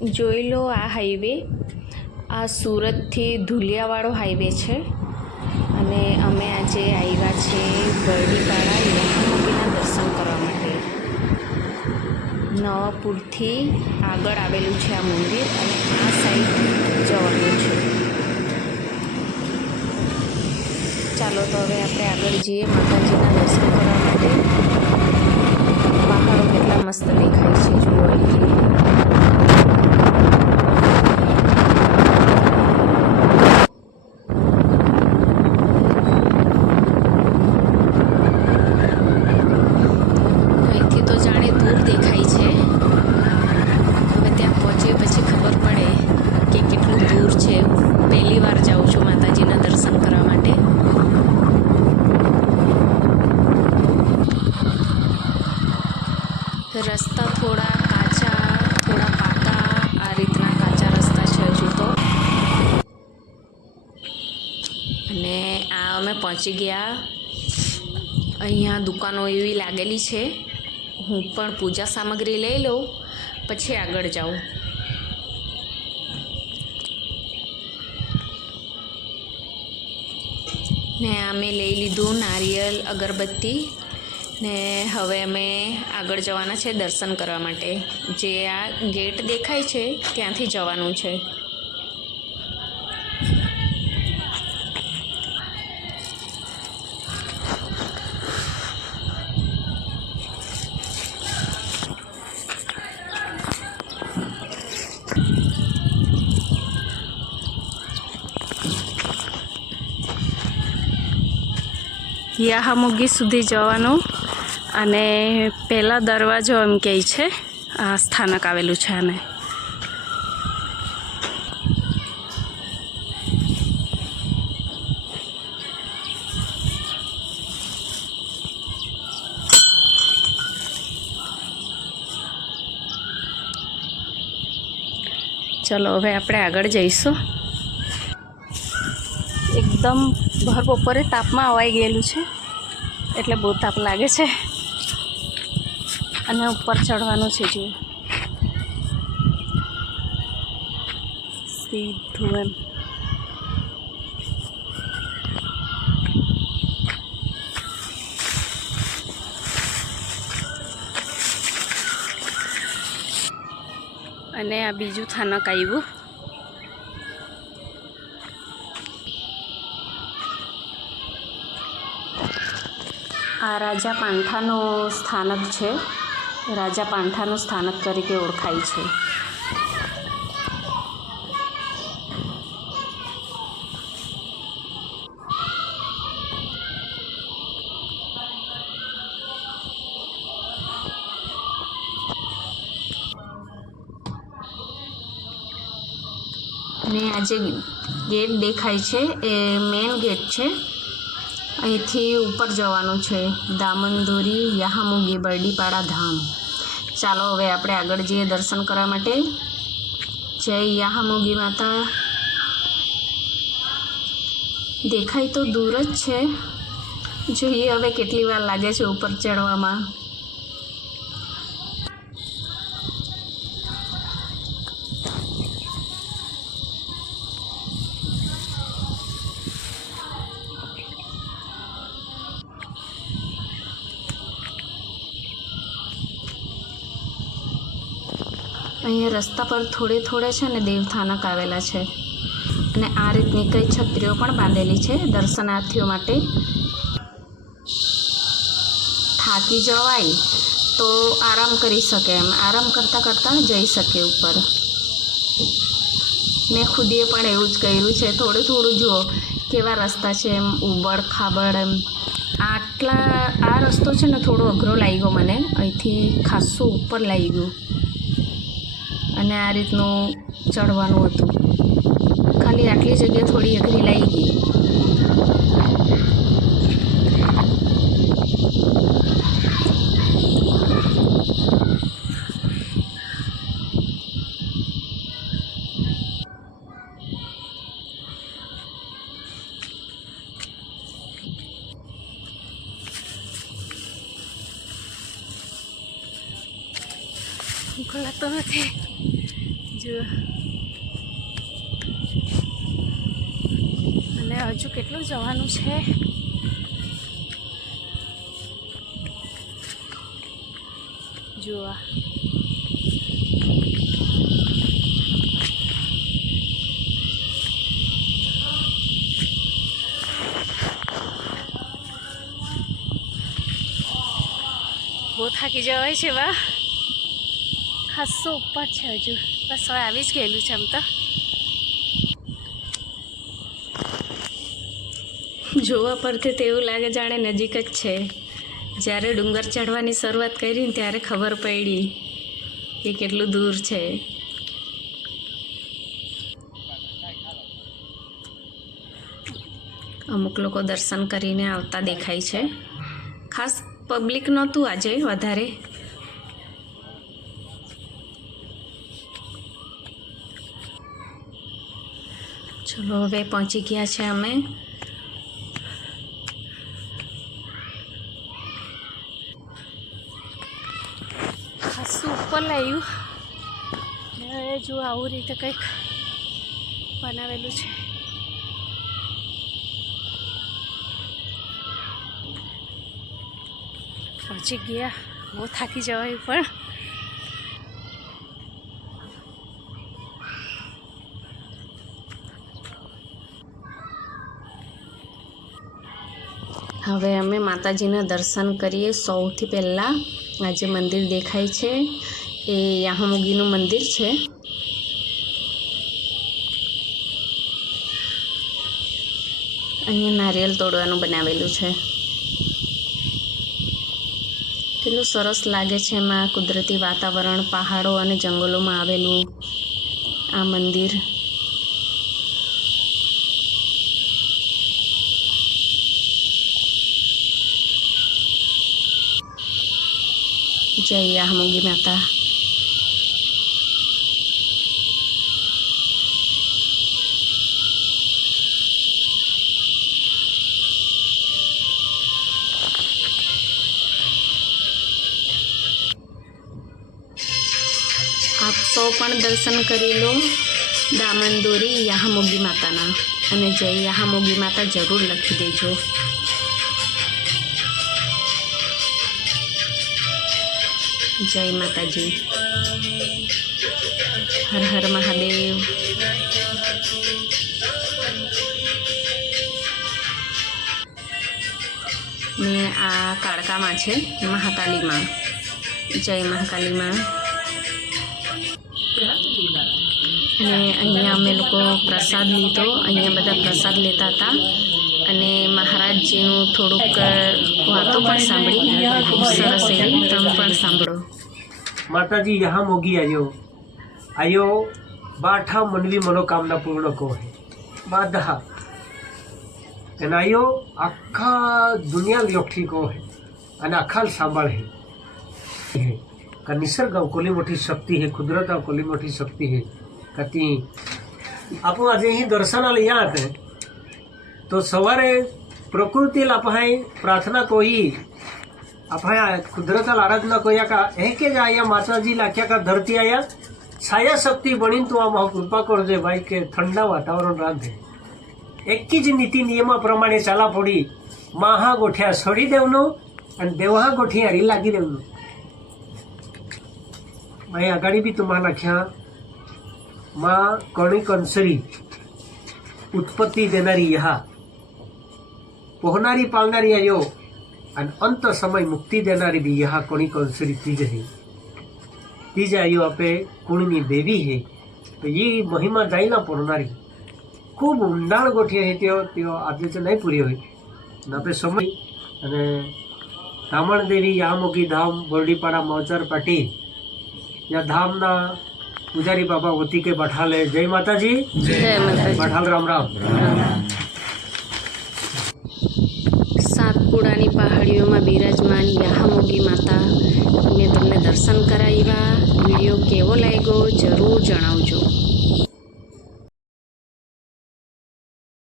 જોઈ લો, આ હાઈવે આ સુરતથી ધુલિયાવાળો હાઈવે છે. અને અમે આજે આવ્યા છે બરડીપાડા યહામતીના દર્શન કરવા માટે. નવાપુરથી આગળ આવેલું છે આ મંદિર અને આ સાઈડ જવાનું છે. ચાલો તો હવે આપણે આગળ જઈએ માતાજીના દર્શન કરવા માટે. પહાડો કેટલા મસ્ત દેખાય છે અહીંથી અહીંથી તો જાણે દૂર દેખાય છે હવે ત્યાં પહોંચીએ પછી ખબર પડે કે કેટલું દૂર છે પહેલી વાર જાઉં છું માતાજીના દર્શન કરવા માટે રસ્તા થોડા કાચા, થોડા પાકા, આ રીતના કાચા રસ્તા છે હજુ તો. અને આ અમે પહોંચી ગયા. અહીંયા દુકાનો એવી લાગેલી છે. હું પણ પૂજા સામગ્રી લઈ લઉં, પછી આગળ જાઉં. ને અમે લઈ લીધું નારિયેલ અગરબત્તી. ને હવે અમે આગળ જવાના છે દર્શન કરવા માટે. જે આ ગેટ દેખાય છે, ત્યાંથી જવાનું છે. યાહામુગી સુધી જવાનું. અને પહેલા દરવાજો એમ કહે છે, આ સ્થાનક આવેલું છે આને. ચલો, હવે આપણે આગળ જઈશું. એકદમ ભર બપોરે તાપમાં અવાઈ ગયેલું છે, એટલે બહુ તાપ લાગે છે. અને ઉપર ચડવાનું છે જુઓ સીધું એમ. અને આ બીજું થાનક આવ્યું. આ રાજા પાંઠાનું સ્થાનક છે. રાજા પાંઠાનું સ્થાનક તરીકે ઓળખાય છે. ને આ જે ગેટ દેખાય છે, એ મેઇન ગેટ છે. અહીંથી ઉપર જવાનું છે દામનદોરી યાહામુગી બરડીપાડા ધામ. ચાલો હવે આપણે આગળ જઈએ દર્શન કરવા માટે. જય યાહામુગી માતા. દેખાય તો દૂર જ છે. જોઈએ હવે કેટલી વાર લાગે છે ઉપર ચડવામાં. અહીંયા રસ્તા પર થોડે થોડે છે ને દેવસ્થાનક આવેલા છે. અને આ રીતની કઈ છત્રીઓ પણ બાંધેલી છે દર્શનાર્થીઓ માટે. થાકી જવાય તો આરામ કરી શકે એમ. આરામ કરતાં કરતાં જઈ શકે ઉપર. મેં ખુદીએ પણ એવું જ કર્યું છે. થોડું થોડું જુઓ કેવા રસ્તા છે એમ, ઉબડ ખાબડ એમ. આટલા, આ રસ્તો છે ને થોડો અઘરો લાગ્યો મને. અહીંથી ખાસું ઉપર લાગી ગયું અને આ રીતનું ચડવાનું હતું. ખાલી આટલી જગ્યા થોડી અઘરી લાગી ગઈ. ખોલાતો નથી. જો અને હજુ કેટલું જવાનું છે? જોવા. બહુ થાકી જવાય છે વા ખાસો ઉપર છે હજુ. બસ હવે આવી જ ગયેલું છે આમ તો. જોવા પરથી તો એવું લાગે જાણે નજીક જ છે. જ્યારે ડુંગર ચડવાની શરૂઆત કરી ને ત્યારે ખબર પડી કે કેટલું દૂર છે. અમુક લોકો દર્શન કરીને આવતા દેખાય છે. ખાસ પબ્લિક નહોતું આજે વધારે. ચલો હવે પહોંચી ગયા છે અમે. ખાસું ઉપર લાવ્યું હવે જો આવું રીતે કંઈક બનાવેલું છે. પહોંચી ગયા. બહુ થાકી જવાય પણ. હવે અમે માતાજીના દર્શન કરીએ. સૌથી પહેલાં આ જે મંદિર દેખાય છે. એ યાહમુગીનું મંદિર છે. અહીંયા નારિયેલ તોડવાનું બનાવેલું છે. કેટલું સરસ લાગે છે એમાં કુદરતી વાતાવરણ, પહાડો અને જંગલોમાં આવેલું આ મંદિર. જય યાહમુગી માતા આપ સૌ પણ દર્શન કરી લો દામનદોરી યાહમોગી માતાના. અને જય યાહમોગી માતા જરૂર લખી દેજો. જય માતાજી. હર હર મહાદેવ. ને આ કાળકામાં છે મહાકાલીમાં. જય મહાકાલીમાં. અને અહીંયા અમે લોકો પ્રસાદ લીધો. અહીંયા બધા પ્રસાદ લેતા હતા. અને મહારાજજીનું થોડુંક વાતો પણ સાંભળી. ખૂબ સરસ એવી તમે પણ સાંભળો. માતાજી, યહાં મોગી આવ્યો આવ્યો બાઠા મનવી મનોકામના પૂર્ણ કહો. બાધા. અને આવ્યો આખા દુનિયા વ્યક્તિ કહો. હે અને આખા સાંભળ. હે का निसर्ग अवकोली मोठी शक्ती हे कुदरत अवकोली मोठी शक्ती हे का ती आपण आज ही दर्शनाला या તો સવારે પ્રકૃતિला આપણે પ્રાર્થના કોઈ આપણે કુદરતલ આરાધના કોયા કા હે કે જ આયા માતાજી લાખ્યા કા ધરતી આયા છાયા શક્તિ બનીને તું આમાં કૃપા કરજે ભાઈ કે ઠંડા વાતાવરણ રાંધે એક જ નીતિ નિયમા પ્રમાણે ચાલા પડી માહા ગોઠ્યા છોડી દેવનું અને દેવહા ગોઠી હારી લાગી દેવનું અહીં આગળ બી તમારા લખ્યા માં કણિક અંસરી ઉત્પત્તિ દેનારી યહા પોહનારી પાલનારી આયો. અને અંત સમય મુક્તિ દેનારી બી યહા કોણી કંસરી તીજ હે તીજ આયો આપે કુણની દેવી હે. તો એ મહિમા દાઈના પોહનારી ખૂબ ઊંડાણ ગોઠવી હે તેઓ તેઓ આજે તો નહીં પૂરી હોય. અને આપણે સમય અને દામણદેવી યામોગી ધામ બોરડીપાડા મોચર પાટી યા ધામના પૂજારી બાબા ઓતિકે પઠાલે જય માતાજી. જય પઠાલ રામ રામ. પહાડીઓમાં બિરાજમાન યાહામોગી માતા મેં તમને દર્શન કરાવ્યા. વીડિયો કેવો લાગ્યો જરૂર જણાવજો.